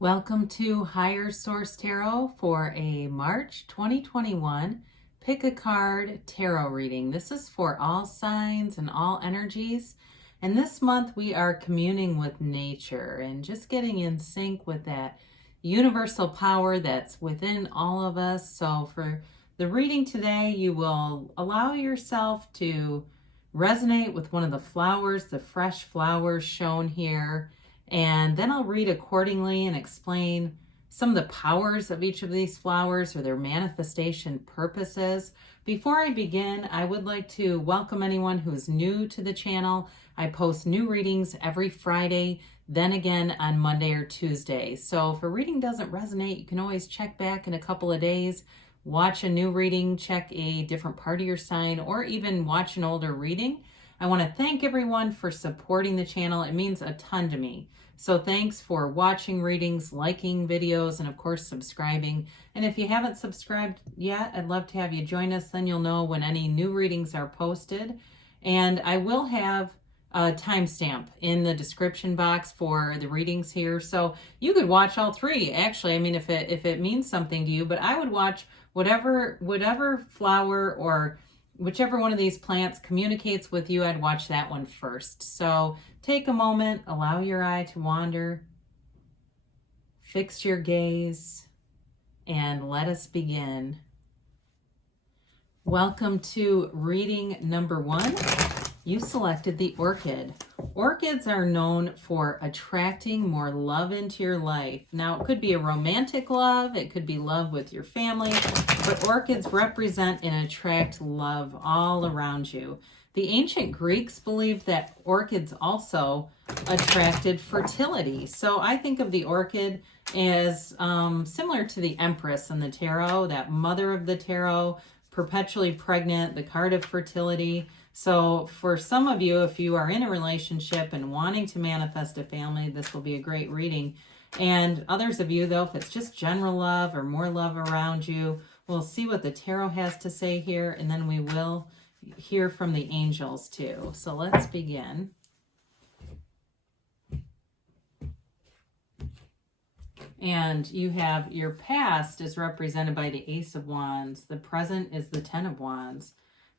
Welcome to Higher Source Tarot for a March 2021 Pick a Card Tarot reading. This is for all signs and all energies. And this month we are communing with nature and just getting in sync with that universal power that's within all of us. So for the reading today, you will allow yourself to resonate with one of the flowers, the fresh flowers shown here. And then I'll read accordingly and explain some of the powers of each of these flowers or their manifestation purposes. Before I begin, I would like to welcome anyone who's new to the channel. I post new readings every Friday, then again on Monday or Tuesday. So if a reading doesn't resonate, you can always check back in a couple of days, watch a new reading, check a different part of your sign, or even watch an older reading. I want to thank everyone for supporting the channel. It means a ton to me. So thanks for watching readings, liking videos, and of course subscribing. And if you haven't subscribed yet, I'd love to have you join us. Then you'll know when any new readings are posted. And I will have a timestamp in the description box for the readings here. So you could watch all three. Actually, I mean, if it means something to you, but I would watch whatever flower or whichever one of these plants communicates with you, I'd watch that one first. So take a moment, allow your eye to wander, fix your gaze, and let us begin. Welcome to reading number 1. You selected the orchid. Orchids are known for attracting more love into your life. Now, it could be a romantic love, it could be love with your family, but orchids represent and attract love all around you. The ancient Greeks believed that orchids also attracted fertility. So I think of the orchid as similar to the Empress in the tarot, that mother of the tarot, perpetually pregnant, the card of fertility. So for some of you, if you are in a relationship and wanting to manifest a family, this will be a great reading. And others of you, though, if it's just general love or more love around you, we'll see what the tarot has to say here, and then we will hear from the angels too. So let's begin. And you have your past is represented by the Ace of Wands. The present is the Ten of Wands.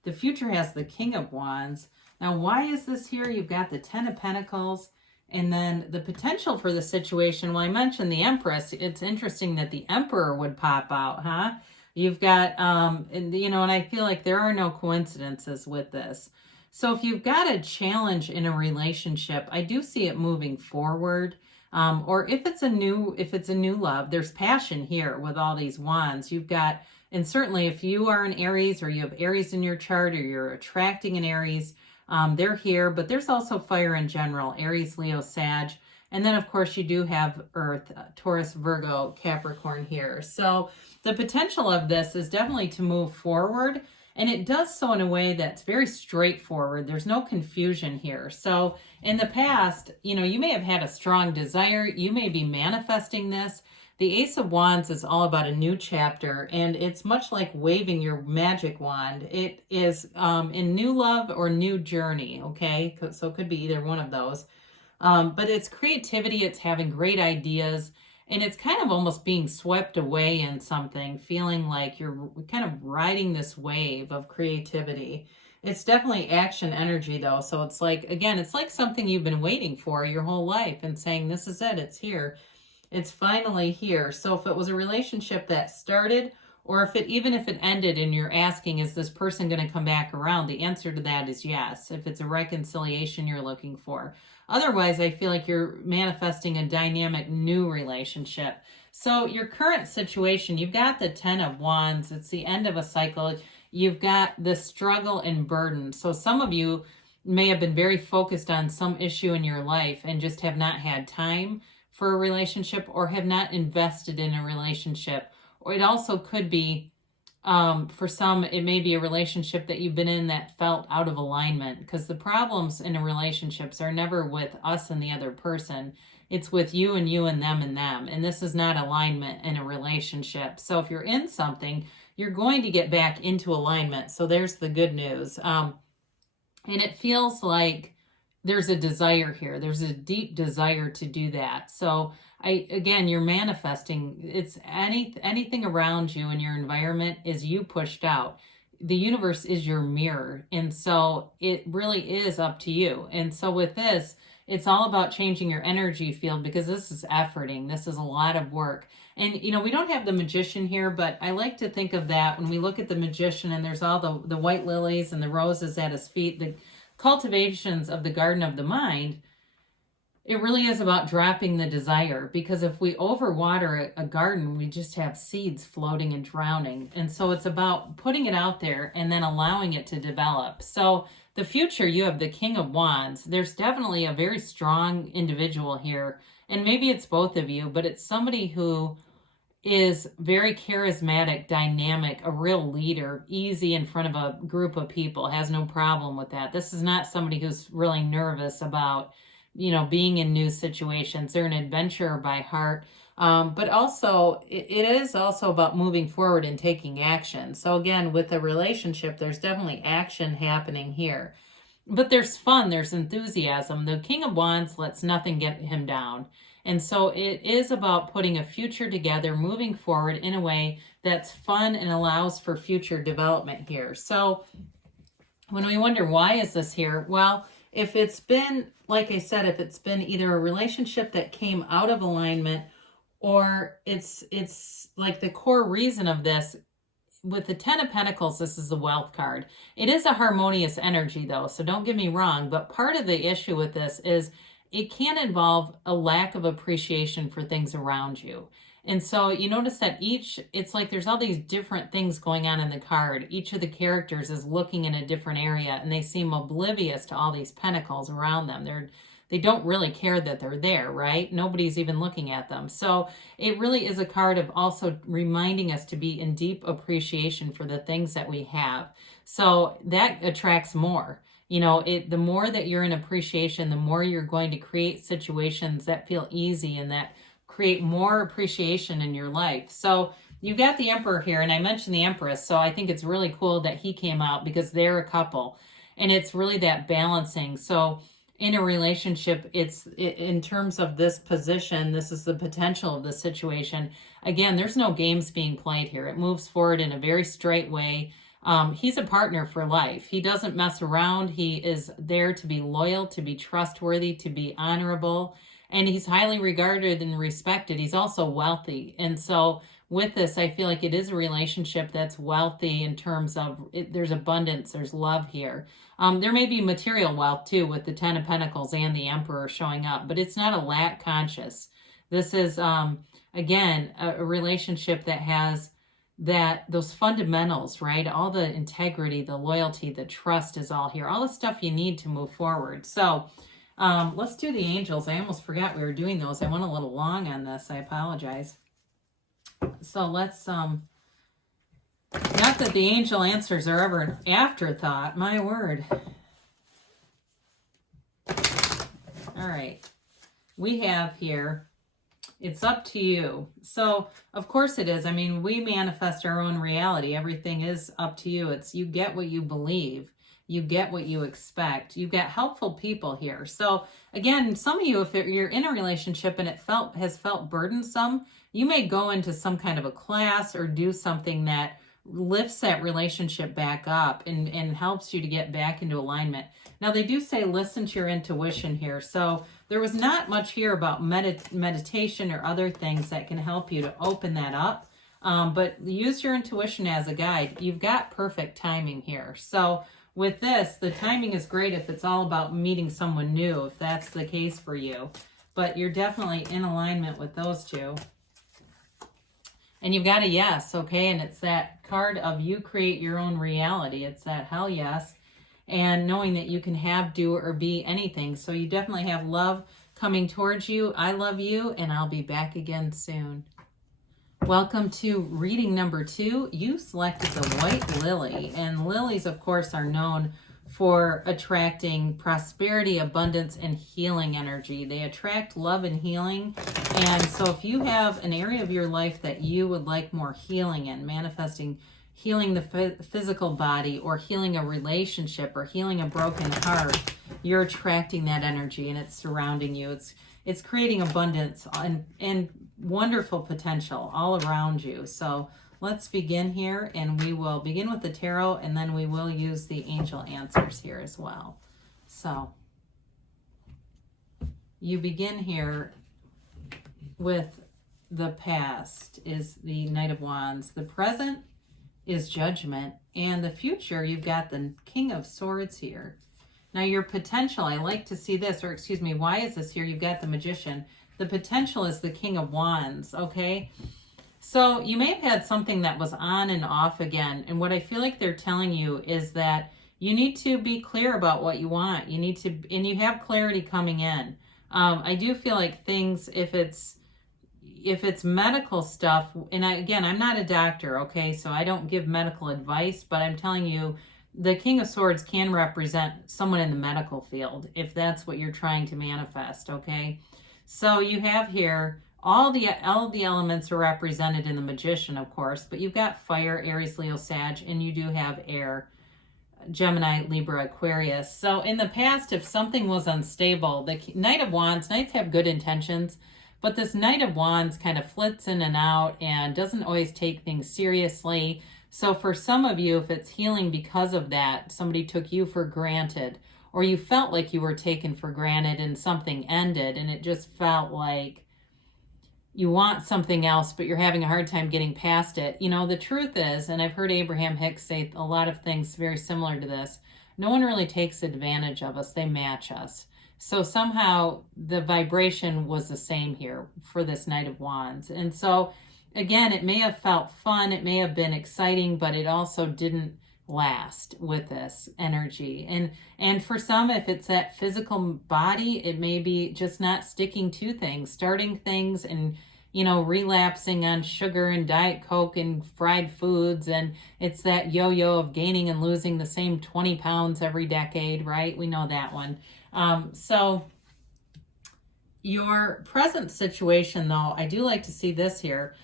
The future has the King of Wands. Now, why is this here? You've got the Ten of Pentacles, and then the potential for the situation. Well, I mentioned the Empress. It's interesting that the Emperor would pop out, huh? You've got, and I feel like there are no coincidences with this. So if you've got a challenge in a relationship, I do see it moving forward. Or if it's a new love, there's passion here with all these wands. You've got, and certainly if you are an Aries or you have Aries in your chart or you're attracting an Aries, they're here, but there's also fire in general, Aries, Leo, Sag. And then, of course, you do have Earth, Taurus, Virgo, Capricorn here. So the potential of this is definitely to move forward. And it does so in a way that's very straightforward. There's no confusion here. So in the past, you may have had a strong desire. You may be manifesting this. The Ace of Wands is all about a new chapter, and it's much like waving your magic wand. It is in new love or new journey, okay? So it could be either one of those. But it's creativity, it's having great ideas, and it's kind of almost being swept away in something, feeling like you're kind of riding this wave of creativity. It's definitely action energy, though. So it's like, again, it's like something you've been waiting for your whole life and saying, this is it, it's here. It's finally here. So if it was a relationship that started, or even if it ended and you're asking, is this person going to come back around? The answer to that is yes, if it's a reconciliation you're looking for. Otherwise, I feel like you're manifesting a dynamic new relationship. So your current situation, you've got the Ten of Wands. It's the end of a cycle. You've got the struggle and burden. So some of you may have been very focused on some issue in your life and just have not had time for a relationship or have not invested in a relationship. Or it also could be, for some, it may be a relationship that you've been in that felt out of alignment, because the problems in a relationships are never with us and the other person. It's with you and them and them. And this is not alignment in a relationship. So if you're in something, you're going to get back into alignment. So there's the good news. And it feels like there's a desire here. There's a deep desire to do that. So again, you're manifesting. It's anything around you in your environment is you pushed out. The universe is your mirror. And so it really is up to you. And so with this, it's all about changing your energy field, because this is efforting. This is a lot of work. And, we don't have the magician here, but I like to think of that when we look at the magician and there's all the white lilies and the roses at his feet, the cultivations of the garden of the mind. It really is about dropping the desire, because if we overwater a garden, we just have seeds floating and drowning. And so it's about putting it out there and then allowing it to develop. So the future, you have the King of Wands. There's definitely a very strong individual here. And maybe it's both of you, but it's somebody who is very charismatic, dynamic, a real leader, easy in front of a group of people, has no problem with that. This is not somebody who's really nervous about, being in new situations. They're an adventurer by heart. But also, it is also about moving forward and taking action. So again, with a relationship, there's definitely action happening here. But there's fun, there's enthusiasm. The King of Wands lets nothing get him down. And so it is about putting a future together, moving forward in a way that's fun and allows for future development here. So when we wonder, why is this here? Well, if it's been, like I said, if it's been either a relationship that came out of alignment, or it's like the core reason of this, with the Ten of Pentacles, this is the wealth card. It is a harmonious energy though, so don't get me wrong, but part of the issue with this is it can involve a lack of appreciation for things around you. And so you notice that it's like there's all these different things going on in the card. Each of the characters is looking in a different area, and they seem oblivious to all these pentacles around them. They don't really care that they're there, right? Nobody's even looking at them. So it really is a card of also reminding us to be in deep appreciation for the things that we have. So that attracts more. The more that you're in appreciation, the more you're going to create situations that feel easy and that create more appreciation in your life. So you got the Emperor here, and I mentioned the Empress, so I think it's really cool that he came out, because they're a couple, and it's really that balancing. So in a relationship, in terms of this position, this is the potential of the situation. Again, there's no games being played here. It moves forward in a very straight way. He's a partner for life. He doesn't mess around. He is there to be loyal, to be trustworthy, to be honorable, and he's highly regarded and respected. He's also wealthy. And so with this, I feel like it is a relationship that's wealthy in terms of there's abundance, there's love here. There may be material wealth too, with the Ten of Pentacles and the Emperor showing up, but it's not a lack conscious. This is, again, a relationship that has those fundamentals, right? All the integrity, the loyalty, the trust is all here. All the stuff you need to move forward. So let's do the angels. I almost forgot we were doing those. I went a little long on this. I apologize. So let's, not that the angel answers are ever an afterthought, my word. All right. We have here, it's up to you. So, of course it is. I mean, we manifest our own reality. Everything is up to you. It's you get what you believe. You get what you expect. You've got helpful people here. So, again, some of you, if you're in a relationship and it has felt burdensome, you may go into some kind of a class or do something that lifts that relationship back up and helps you to get back into alignment. Now, they do say listen to your intuition here. So there was not much here about meditation or other things that can help you to open that up. But use your intuition as a guide. You've got perfect timing here. So with this, the timing is great if it's all about meeting someone new, if that's the case for you. But you're definitely in alignment with those two. And you've got a yes, okay? And it's that card of you create your own reality. It's that hell yes. And knowing that you can have, do, or be anything. So you definitely have love coming towards you. I love you, and I'll be back again soon. Welcome to reading number 2. You selected the white lily. And lilies, of course, are known for attracting prosperity, abundance, and healing energy. They attract love and healing. And so if you have an area of your life that you would like more healing in, manifesting healing the physical body or healing a relationship or healing a broken heart, you're attracting that energy and it's surrounding you. It's creating abundance and wonderful potential all around you. So let's begin here, and we will begin with the tarot, and then we will use the angel answers here as well. So you begin here with the past is the Knight of Wands. The present is Judgment, and the future, you've got the King of Swords here. Now your potential, I like to see this, or excuse me, why is this here? You've got the Magician. The potential is the King of Wands, okay? So you may have had something that was on and off again, and what I feel like they're telling you is that you need to be clear about what you want. You need to, and you have clarity coming in. I do feel like things, if it's medical stuff, and again, I'm not a doctor, okay, so I don't give medical advice, but I'm telling you, the King of Swords can represent someone in the medical field, if that's what you're trying to manifest, okay? So you have here, all the elements are represented in the Magician, of course, but you've got fire, Aries, Leo, Sag, and you do have air, Gemini, Libra, Aquarius. So in the past, if something was unstable, the Knight of Wands, Knights have good intentions, but this Knight of Wands kind of flits in and out and doesn't always take things seriously. So for some of you, if it's healing because of that, somebody took you for granted, or you felt like you were taken for granted and something ended and it just felt like you want something else, but you're having a hard time getting past it. You know, the truth is, and I've heard Abraham Hicks say a lot of things very similar to this, no one really takes advantage of us, they match us. So somehow the vibration was the same here for this Knight of Wands. And so again, it may have felt fun, it may have been exciting, but it also didn't last with this energy. And for some, if it's that physical body, it may be just not sticking to things, starting things and, you know, relapsing on sugar and Diet Coke and fried foods. And it's that yo-yo of gaining and losing the same 20 pounds every decade, right? We know that one. So your present situation, though, I do like to see this here.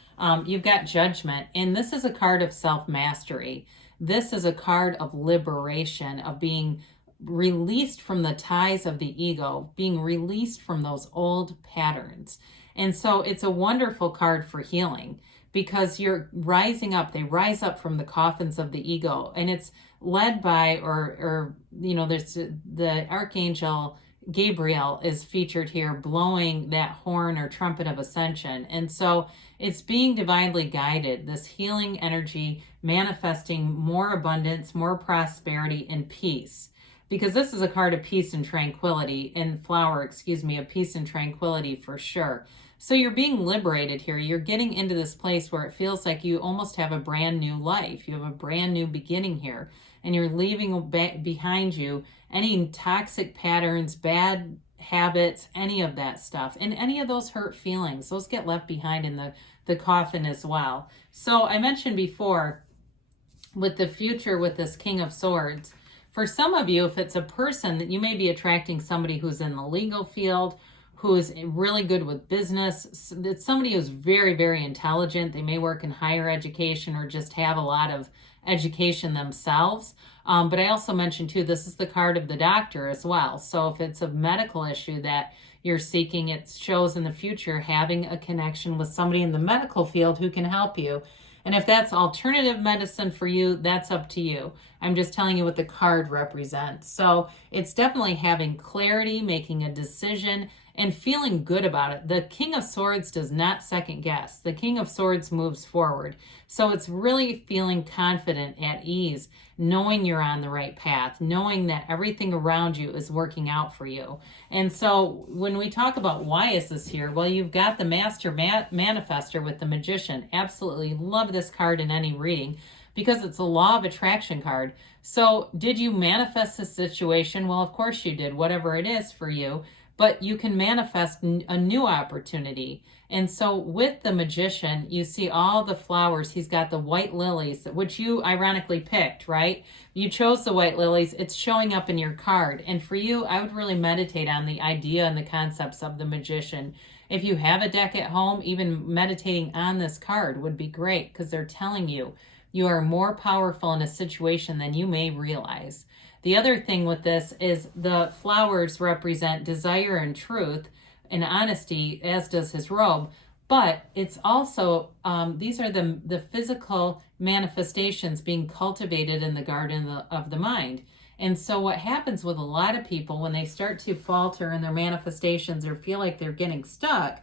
You've got Judgment, and this is a card of self-mastery. This is a card of liberation, of being released from the ties of the ego, being released from those old patterns. And so it's a wonderful card for healing because you're rising up. They rise up from the coffins of the ego, and it's led by, or you know, there's the Archangel Gabriel is featured here blowing that horn or trumpet of ascension. And so it's being divinely guided, this healing energy manifesting more abundance, more prosperity, and peace. Because this is a card of peace and tranquility, and flower, excuse me, of peace and tranquility for sure. So you're being liberated here. You're getting into this place where it feels like you almost have a brand new life. You have a brand new beginning here, and you're leaving behind you any toxic patterns, bad habits, any of that stuff, and any of those hurt feelings. Those get left behind in the coffin as well. So I mentioned before, with the future, with this King of Swords, for some of you, if it's a person, that you may be attracting somebody who's in the legal field, who is really good with business. It's somebody who's very, very intelligent. They may work in higher education or just have a lot of education themselves. But I also mentioned too, this is the card of the doctor as well. So if it's a medical issue that you're seeking, it shows in the future having a connection with somebody in the medical field who can help you. And if that's alternative medicine for you, that's up to you. I'm just telling you what the card represents. So it's definitely having clarity, making a decision, and feeling good about it. The King of Swords does not second guess. The King of Swords moves forward. So it's really feeling confident, at ease, knowing you're on the right path, knowing that everything around you is working out for you. And so when we talk about why is this here, well, you've got the Master Manifester with the Magician. Absolutely love this card in any reading because it's a law of attraction card. So did you manifest this situation? Well, of course you did, whatever it is for you. But you can manifest a new opportunity. And so with the Magician, you see all the flowers. He's got the white lilies, which you ironically picked, right? You chose the white lilies. It's showing up in your card. And for you, I would really meditate on the idea and the concepts of the Magician. If you have a deck at home, even meditating on this card would be great because they're telling you, You are more powerful in a situation than you may realize. The other thing with this is the flowers represent desire and truth and honesty, as does his robe. But it's also, these are the physical manifestations being cultivated in the garden of the mind. And so what happens with a lot of people when they start to falter in their manifestations or feel like they're getting stuck,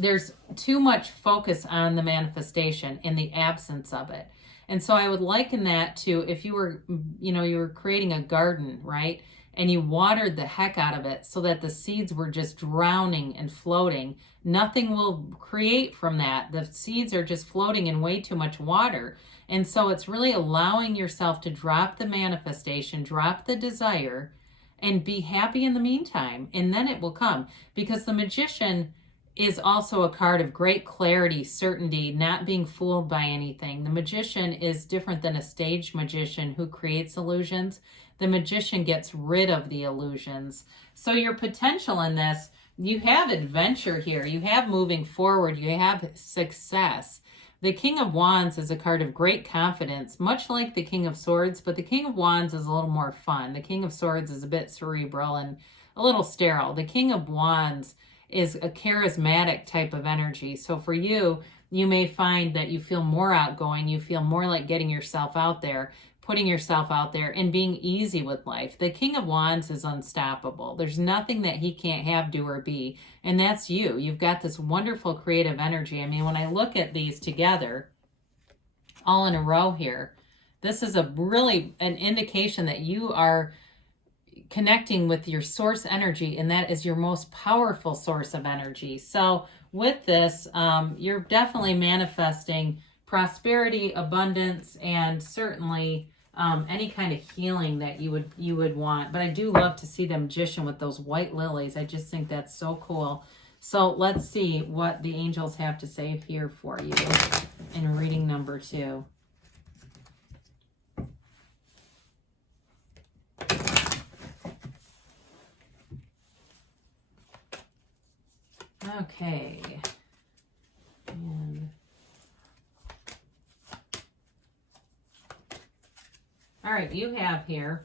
there's too much focus on the manifestation in the absence of it. And so I would liken that to if you were, you were creating a garden, right? And you watered the heck out of it so that the seeds were just drowning and floating. Nothing will create from that. The seeds are just floating in way too much water. And so it's really allowing yourself to drop the manifestation, drop the desire, and be happy in the meantime. And then it will come. Because the Magician is also a card of great clarity, certainty, not being fooled by anything. The Magician is different than a stage magician who creates illusions. The Magician gets rid of the illusions. So your potential in this, you have adventure here. You have moving forward. You have success. The King of Wands is a card of great confidence, much like the King of Swords, but the King of Wands is a little more fun. The King of Swords is a bit cerebral and a little sterile. The King of Wands is a charismatic type of energy. So for you, you may find that you feel more outgoing. You feel more like getting yourself out there, putting yourself out there, and being easy with life. The King of Wands is unstoppable. There's nothing that he can't have, do, or be. And that's you. You've got this wonderful creative energy. I mean, when I look at these together, all in a row here, this is an indication that you are connecting with your source energy, and that is your most powerful source of energy. So with this, you're definitely manifesting prosperity, abundance, and certainly any kind of healing that you would want. But I do love to see the Magician with those white lilies. I just think that's so cool. So let's see what the angels have to say here for you in reading number 2. Okay. And all right, you have here,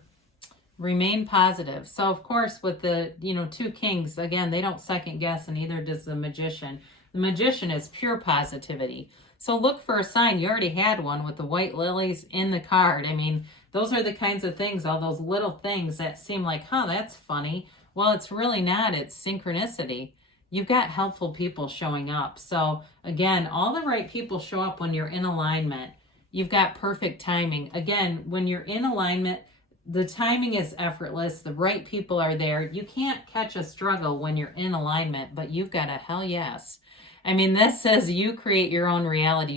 remain positive. So of course with the, 2 kings, again, they don't second guess, and neither does the Magician. The Magician is pure positivity. So look for a sign. You already had one with the white lilies in the card. I mean, those are the kinds of things, all those little things that seem like, that's funny. Well, it's really not. It's synchronicity. You've got helpful people showing up. So again, all the right people show up when you're in alignment. You've got perfect timing. Again, when you're in alignment, the timing is effortless. The right people are there. You can't catch a struggle when you're in alignment, but you've got a hell yes. I mean, this says you create your own reality.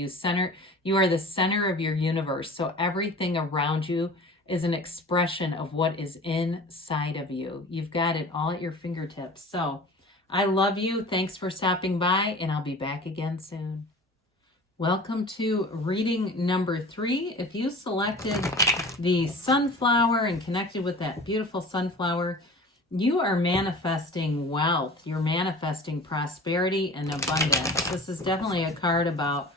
You are the center of your universe. So everything around you is an expression of what is inside of you. You've got it all at your fingertips. So I love you. Thanks for stopping by, and I'll be back again soon. Welcome to reading number 3. If you selected the sunflower and connected with that beautiful sunflower, you are manifesting wealth. You're manifesting prosperity and abundance. This is definitely a card about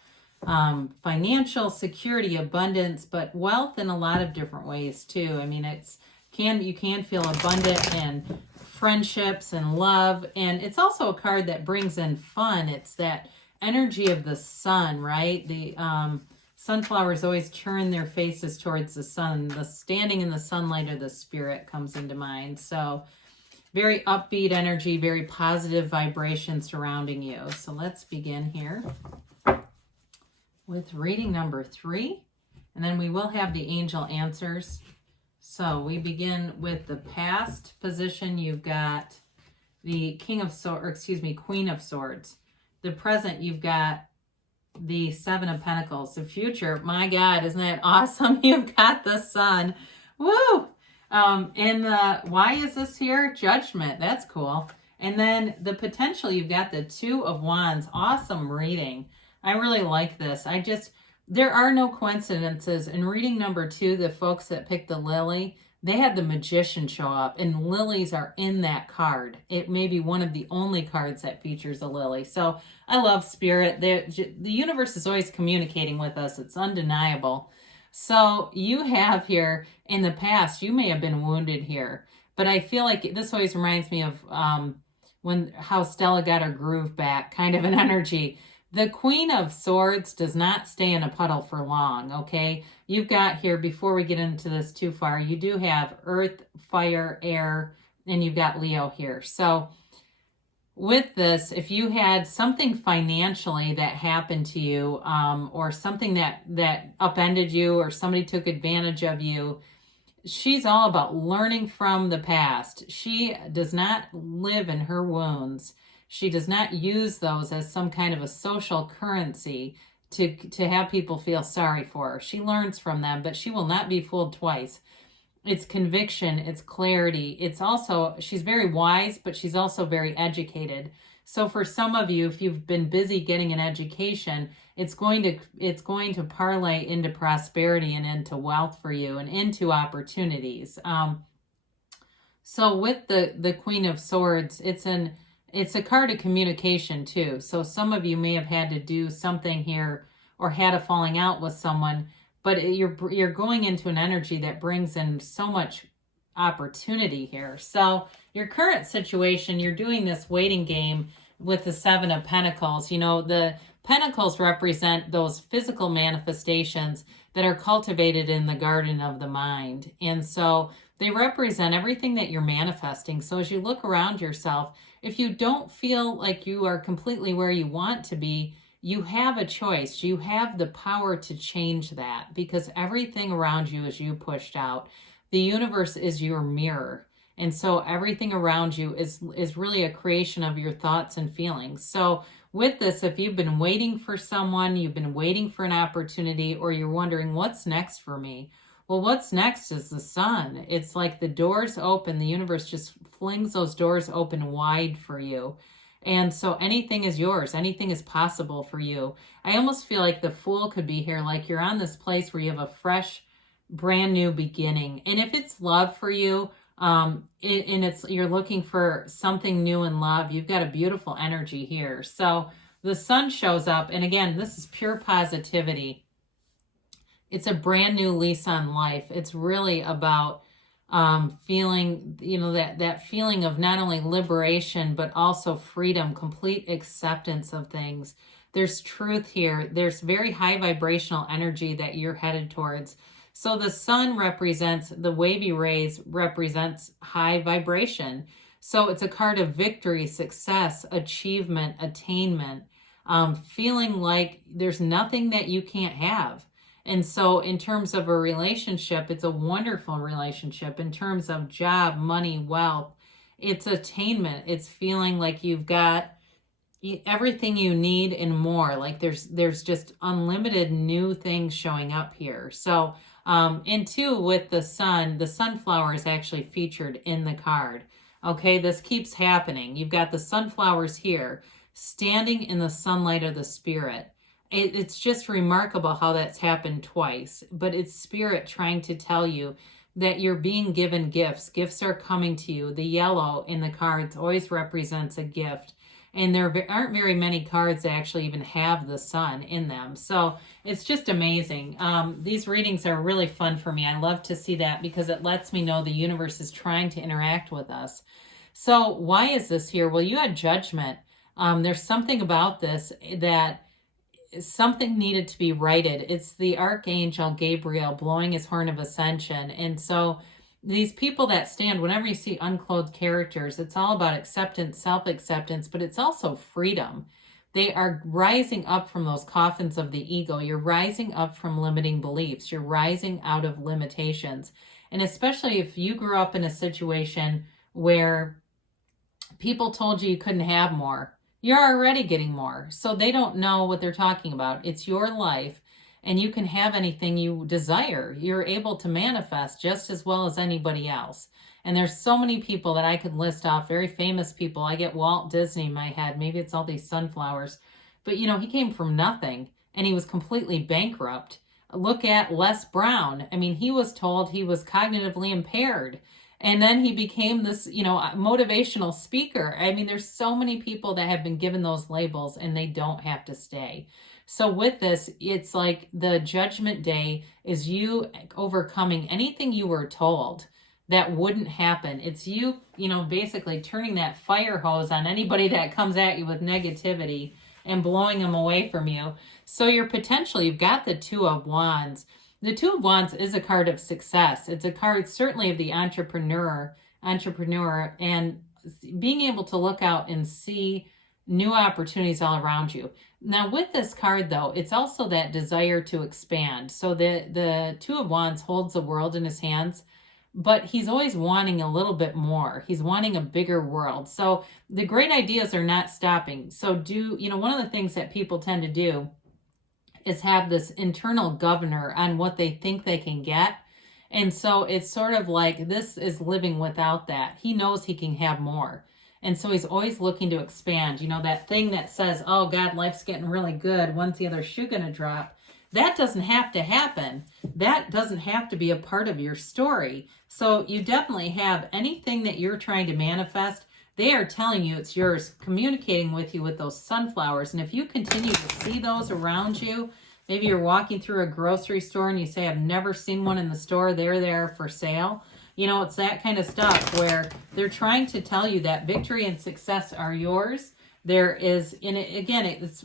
financial security, abundance, but wealth in a lot of different ways too. I mean, you can feel abundant in friendships and love, and it's also a card that brings in fun. It's that energy of the sun, right? The sunflowers always turn their faces towards the sun. The standing in the sunlight of the spirit comes into mind. So very upbeat energy, very positive vibration surrounding you. So let's begin here with reading number 3, and then we will have the angel answers. So we begin with the past position. You've got the Queen of Swords. The present, you've got the 7 of Pentacles. The future, my God, isn't that awesome? You've got the Sun. Woo! Why is this here? Judgment. That's cool. And then the potential, you've got the 2 of Wands. Awesome reading. I really like this. There are no coincidences. In reading number 2, the folks that picked the lily, they had the Magician show up, and lilies are in that card. It may be one of the only cards that features a lily. So I love spirit. The universe is always communicating with us. It's undeniable. So you have here, in the past, you may have been wounded here, but I feel like this always reminds me of how Stella got her groove back, kind of an energy. The Queen of Swords does not stay in a puddle for long, okay? You've got here, before we get into this too far, you do have Earth, Fire, Air, and you've got Leo here. So with this, if you had something financially that happened to you, or something that upended you, or somebody took advantage of you, she's all about learning from the past. She does not live in her wounds. She does not use those as some kind of a social currency to have people feel sorry for her. She learns from them, but she will not be fooled twice. It's conviction, it's clarity. It's also, she's very wise, but she's also very educated. So for some of you, if you've been busy getting an education, it's going to parlay into prosperity and into wealth for you and into opportunities. So with the Queen of Swords, it's a card of communication too. So some of you may have had to do something here or had a falling out with someone, but you're going into an energy that brings in so much opportunity here. So your current situation, you're doing this waiting game with the Seven of Pentacles. You know, the Pentacles represent those physical manifestations that are cultivated in the garden of the mind. And so they represent everything that you're manifesting. So as you look around yourself, if you don't feel like you are completely where you want to be, you have a choice. You have the power to change that, because everything around you is you pushed out. The universe is your mirror. And so everything around you is really a creation of your thoughts and feelings. So with this, if you've been waiting for someone, you've been waiting for an opportunity, or you're wondering what's next for me, well, what's next is the sun. It's like the doors open. The universe just flings those doors open wide for you. And so anything is yours. Anything is possible for you. I almost feel like the Fool could be here, like you're on this place where you have a fresh, brand new beginning. And if it's love for you, you're looking for something new in love, you've got a beautiful energy here. So the sun shows up, and again, this is pure positivity. It's a brand new lease on life. It's really about feeling, that feeling of not only liberation, but also freedom, complete acceptance of things. There's truth here. There's very high vibrational energy that you're headed towards. So the sun represents, the wavy rays represents high vibration. So it's a card of victory, success, achievement, attainment, feeling like there's nothing that you can't have. And so in terms of a relationship, it's a wonderful relationship. In terms of job, money, wealth, it's attainment. It's feeling like you've got everything you need and more. Like there's just unlimited new things showing up here. So and two, with the sun, the sunflower is actually featured in the card. Okay, this keeps happening. You've got the sunflowers here standing in the sunlight of the spirit. It's just remarkable how that's happened twice, but it's spirit trying to tell you that you're being given gifts. Gifts are coming to you. The yellow in the cards always represents a gift. And there aren't very many cards that actually even have the sun in them. So it's just amazing. These readings are really fun for me. I love to see that because it lets me know the universe is trying to interact with us. So why is this here? Well, you had judgment. There's something about this that something needed to be righted. It's the Archangel Gabriel blowing his horn of ascension. And so these people that stand, whenever you see unclothed characters, it's all about acceptance, self-acceptance, but it's also freedom. They are rising up from those coffins of the ego. You're rising up from limiting beliefs. You're rising out of limitations. And especially if you grew up in a situation where people told you couldn't have more, you're already getting more. So they don't know what they're talking about. It's your life, and you can have anything you desire. You're able to manifest just as well as anybody else. And there's so many people that I could list off, very famous people. I get Walt Disney in my head. Maybe it's all these sunflowers. But, he came from nothing, and he was completely bankrupt. Look at Les Brown. I mean, he was told he was cognitively impaired. And then he became this, motivational speaker. I mean, there's so many people that have been given those labels and they don't have to stay. So with this, it's like the judgment day is you overcoming anything you were told that wouldn't happen. It's you, basically turning that fire hose on anybody that comes at you with negativity and blowing them away from you. So your potential, you've got the Two of Wands. The Two of Wands is a card of success. It's a card certainly of the entrepreneur, and being able to look out and see new opportunities all around you. Now with this card though, it's also that desire to expand. So the Two of Wands holds the world in his hands, but he's always wanting a little bit more. He's wanting a bigger world. So the great ideas are not stopping. So one of the things that people tend to do is have this internal governor on what they think they can get. And so it's sort of like this is living without that. He knows he can have more. And so he's always looking to expand. That thing that says, oh God, life's getting really good. When's the other shoe going to drop? That doesn't have to happen. That doesn't have to be a part of your story. So you definitely have anything that you're trying to manifest. They are telling you it's yours, communicating with you with those sunflowers. And if you continue to see those around you, maybe you're walking through a grocery store and you say, I've never seen one in the store. They're there for sale. It's that kind of stuff where they're trying to tell you that victory and success are yours. There is,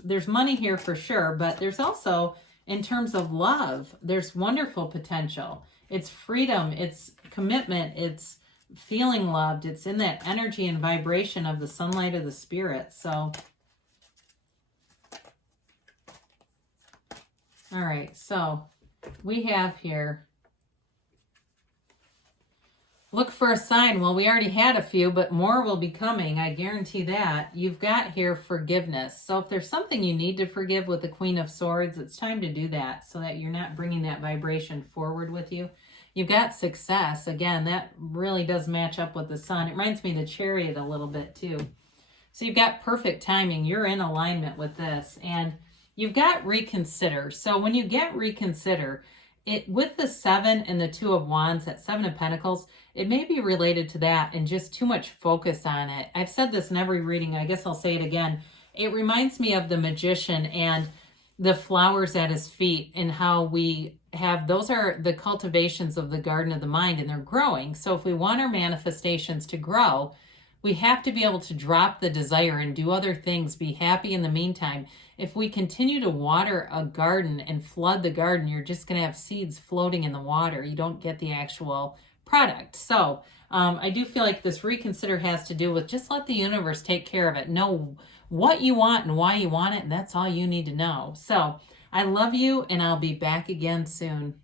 there's money here for sure, but there's also, in terms of love, there's wonderful potential. It's freedom, it's commitment, it's feeling loved. It's in that energy and vibration of the sunlight of the spirit. So, all right, so we have here, look for a sign. Well, we already had a few, but more will be coming. I guarantee that. You've got here forgiveness. So if there's something you need to forgive with the Queen of Swords, it's time to do that so that you're not bringing that vibration forward with you. You've got success. Again, that really does match up with the Sun. It reminds me of the Chariot a little bit too. So you've got perfect timing. You're in alignment with this. And you've got reconsider. So when you get reconsider, with the 7 and the 2 of Wands, that 7 of Pentacles, it may be related to that and just too much focus on it. I've said this in every reading. I guess I'll say it again. It reminds me of the magician and the flowers at his feet and how we have, those are the cultivations of the garden of the mind and they're growing. So if we want our manifestations to grow, we have to be able to drop the desire and do other things, be happy in the meantime. If we continue to water a garden and flood the garden, you're just going to have seeds floating in the water. You don't get the actual product. So I do feel like this reconsider has to do with just let the universe take care of it. Know what you want and why you want it, and that's all you need to know. So I love you, and I'll be back again soon.